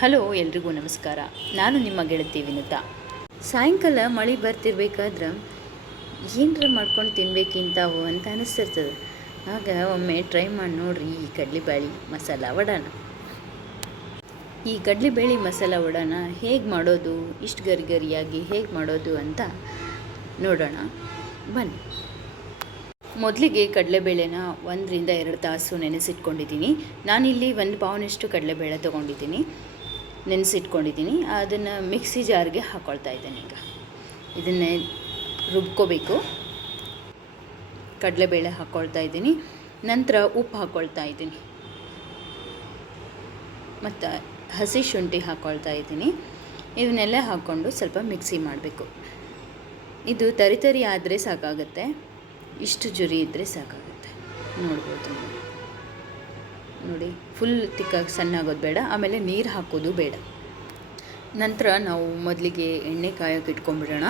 Hello ಎಲ್ರಿಗೂ ನಮಸ್ಕಾರ. ನಾನು ನಿಮ್ಮ ಗೆಳತಿ ವಿನುತಾ. ಸಾಯಂಕಾಲ ಮಳೆ ಬರ್ತಿರ್ಬೇಕಾದ್ರೆ ಏನರ ಮಾಡ್ಕೊಂಡು ತಿನ್ಬೇಕಿಂತಾವು ಅಂತ ಅನಿಸ್ತಿರ್ತದೆ. ಆಗ ಒಮ್ಮೆ ಟ್ರೈ ಮಾಡಿ ನೋಡ್ರಿ ಈ ಕಡಲೆಬೇಳೆ ಮಸಾಲ ವಡಾನ. ಈ ಕಡಲೆಬೇಳೆ ಮಸಾಲ ವಡಾನ ಹೇಗೆ ಮಾಡೋದು, ಇಷ್ಟು ಗರಿಗರಿಯಾಗಿ ಹೇಗೆ ಮಾಡೋದು ಅಂತ ನೋಡೋಣ ಬನ್ನಿ. ಮೊದಲಿಗೆ ಕಡಲೆಬೇಳೆನ 1 ರಿಂದ 2 ತಾಸು ನೆನೆಸಿಟ್ಕೊಂಡಿದ್ದೀನಿ. ನಾನಿಲ್ಲಿ 1 ಪಾವ್ನಷ್ಟು ಕಡಲೆಬೇಳೆ ತೊಗೊಂಡಿದ್ದೀನಿ, ನೆನೆಸಿಟ್ಕೊಂಡಿದ್ದೀನಿ. ಅದನ್ನು ಮಿಕ್ಸಿ ಜಾರ್ಗೆ ಹಾಕ್ಕೊಳ್ತಾ ಇದ್ದೇನೆ. ಈಗ ಇದನ್ನೇ ರುಬ್ಕೋಬೇಕು. ಕಡಲೆಬೇಳೆ ಹಾಕ್ಕೊಳ್ತಾ ಇದ್ದೀನಿ, ನಂತರ ಉಪ್ಪು ಹಾಕ್ಕೊಳ್ತಾ ಇದ್ದೀನಿ ಮತ್ತು ಹಸಿ ಶುಂಠಿ ಹಾಕ್ಕೊಳ್ತಾ ಇದ್ದೀನಿ. ಇವನ್ನೆಲ್ಲ ಹಾಕ್ಕೊಂಡು ಸ್ವಲ್ಪ ಮಿಕ್ಸಿ ಮಾಡಬೇಕು. ಇದು ತರಿ ಆದರೆ ಸಾಕಾಗುತ್ತೆ, ಇಷ್ಟು ಜುರಿ ಇದ್ದರೆ ಸಾಕಾಗುತ್ತೆ. ನೋಡ್ಬೋದು ನೋಡಿ, ಫುಲ್ ತಿಕ್ಕಾಗಿ ಸಣ್ಣಾಗೋದು ಬೇಡ, ಆಮೇಲೆ ನೀರು ಹಾಕೋದು ಬೇಡ. ನಂತರ ನಾವು ಮೊದಲಿಗೆ ಎಣ್ಣೆ ಕಾಯೋಕೆ ಇಟ್ಕೊಂಡ್ಬಿಡೋಣ.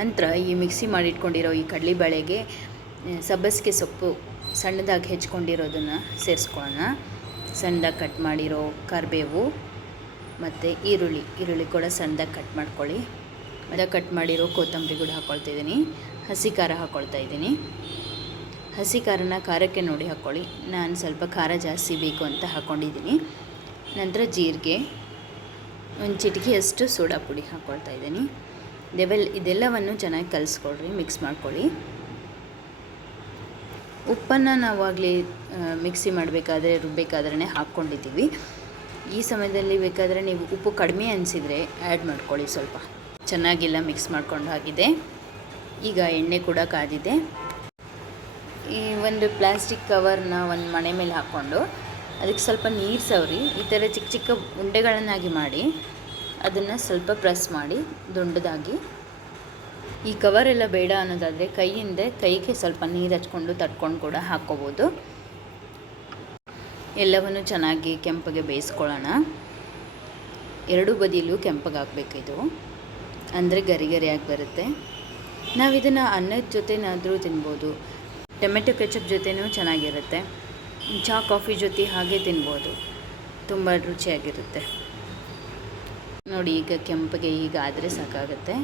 ನಂತರ ಈ ಮಿಕ್ಸಿ ಮಾಡಿಟ್ಕೊಂಡಿರೋ ಈ ಕಡಲೆಬೇಳೆಗೆ ಸಬ್ಬಸಿಗೆ ಸೊಪ್ಪು ಸಣ್ಣದಾಗಿ ಹೆಚ್ಕೊಂಡಿರೋದನ್ನು ಸೇರಿಸ್ಕೊಳ್ಳೋಣ. ಸಣ್ಣದಾಗಿ ಕಟ್ ಮಾಡಿರೋ ಕರಿಬೇವು ಮತ್ತು ಈರುಳ್ಳಿ ಕೂಡ ಸಣ್ಣದಾಗಿ ಕಟ್ ಮಾಡ್ಕೊಳ್ಳಿ. ಮತ್ತು ಕಟ್ ಮಾಡಿರೋ ಕೊತ್ತಂಬರಿ ಕೂಡ ಹಾಕ್ಕೊಳ್ತಾಯಿದ್ದೀನಿ. ಹಸಿ ಖಾರ ಹಾಕ್ಕೊಳ್ತಾ ಇದ್ದೀನಿ. ಹಸಿ ಖಾರನ ಖಾರಕ್ಕೆ ನೋಡಿ ಹಾಕ್ಕೊಳ್ಳಿ. ನಾನು ಸ್ವಲ್ಪ ಖಾರ ಜಾಸ್ತಿ ಬೇಕು ಅಂತ ಹಾಕ್ಕೊಂಡಿದ್ದೀನಿ. ನಂತರ ಜೀರಿಗೆ, ಒಂದು ಚಿಟಿಕೆಯಷ್ಟು ಸೋಡಾ ಪುಡಿ ಹಾಕ್ಕೊಳ್ತಾ ಇದ್ದೀನಿ. ಇದೆಲ್ಲವನ್ನು ಚೆನ್ನಾಗಿ ಕಲಿಸ್ಕೊಳ್ರಿ, ಮಿಕ್ಸ್ ಮಾಡ್ಕೊಳ್ಳಿ. ಉಪ್ಪನ್ನು ನಾವಾಗಲೇ ಮಿಕ್ಸಿ ಮಾಡಬೇಕಾದ್ರೆ ರುಬ್ಬಬೇಕಾದ್ರೆ ಹಾಕ್ಕೊಂಡಿದ್ದೀವಿ. ಈ ಸಮಯದಲ್ಲಿ ಬೇಕಾದರೆ ನೀವು ಉಪ್ಪು ಕಡಿಮೆ ಅನಿಸಿದರೆ ಆ್ಯಡ್ ಮಾಡ್ಕೊಳ್ಳಿ. ಸ್ವಲ್ಪ ಚೆನ್ನಾಗಿಲ್ಲ ಮಿಕ್ಸ್ ಮಾಡ್ಕೊಂಡು ಆಗಿದೆ. ಈಗ ಎಣ್ಣೆ ಕೂಡ ಕಾದಿದೆ. ಈ ಒಂದು ಪ್ಲಾಸ್ಟಿಕ್ ಕವರ್ನ ಒಂದು ಮಣೆ ಮೇಲೆ ಹಾಕ್ಕೊಂಡು ಅದಕ್ಕೆ ಸ್ವಲ್ಪ ನೀರು ಸವರಿ ಈ ಥರ ಚಿಕ್ಕ ಚಿಕ್ಕ ಉಂಡೆಗಳನ್ನಾಗಿ ಮಾಡಿ ಅದನ್ನು ಸ್ವಲ್ಪ ಪ್ರೆಸ್ ಮಾಡಿ ದೊಡ್ಡದಾಗಿ. ಈ ಕವರೆಲ್ಲ ಬೇಡ ಅನ್ನೋದಾದರೆ ಕೈಗೆ ಸ್ವಲ್ಪ ನೀರು ಹಚ್ಕೊಂಡು ತಟ್ಕೊಂಡು ಕೂಡ ಹಾಕ್ಕೋಬೋದು. ಎಲ್ಲವನ್ನು ಚೆನ್ನಾಗಿ ಕೆಂಪಗೆ ಬೇಯಿಸ್ಕೊಳ್ಳೋಣ. ಎರಡೂ ಬದಿಯಲ್ಲೂ ಕೆಂಪಗೆ ಹಾಕಬೇಕು. ಇದು ಅಂದರೆ ಗರಿಗರಿಯಾಗಿ ಬರುತ್ತೆ. ನಾವು ಇದನ್ನು ಅನ್ನದ ಜೊತೆನಾದರೂ ತಿನ್ಬೋದು, ಟೊಮೆಟೊ ಕೆಚಪ್ ಜೊತೆನೂ ಚೆನ್ನಾಗಿರುತ್ತೆ, ಚಹಾ ಕಾಫಿ ಜೊತೆ ಹಾಗೆ ತಿನ್ಬೋದು, ತುಂಬ ರುಚಿಯಾಗಿರುತ್ತೆ. ನೋಡಿ, ಈಗ ಕೆಂಪಗೆ ಈಗ ಆದರೆ ಸಾಕಾಗುತ್ತೆ.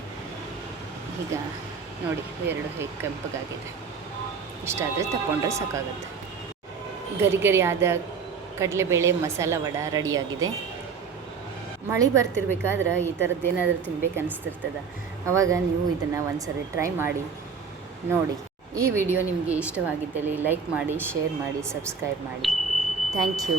ಈಗ ನೋಡಿ, ಎರಡು ಹೇಗೆ ಕೆಂಪಗಾಗಿದೆ. ಇಷ್ಟಾದರೆ ತಗೊಂಡ್ರೆ ಸಾಕಾಗುತ್ತೆ. ಗರಿಗರಿಯಾದ ಕಡಲೆಬೇಳೆ ಮಸಾಲ ವಡ ರೆಡಿಯಾಗಿದೆ. ಮಳೆ ಬರ್ತಿರ್ಬೇಕಾದ್ರೆ ಈ ಥರದ್ದೇನಾದರೂ ತಿನ್ಬೇಕು ಅನಿಸ್ತಿರ್ತದೆ. ಆವಾಗ ನೀವು ಇದನ್ನು ಒಂದ್ಸರಿ ಟ್ರೈ ಮಾಡಿ ನೋಡಿ. ಈ ವಿಡಿಯೋ ನಿಮಗೆ ಇಷ್ಟವಾಗಿದ್ದಲ್ಲಿ ಲೈಕ್ ಮಾಡಿ, ಶೇರ್ ಮಾಡಿ, ಸಬ್ಸ್ಕ್ರೈಬ್ ಮಾಡಿ. Thank you.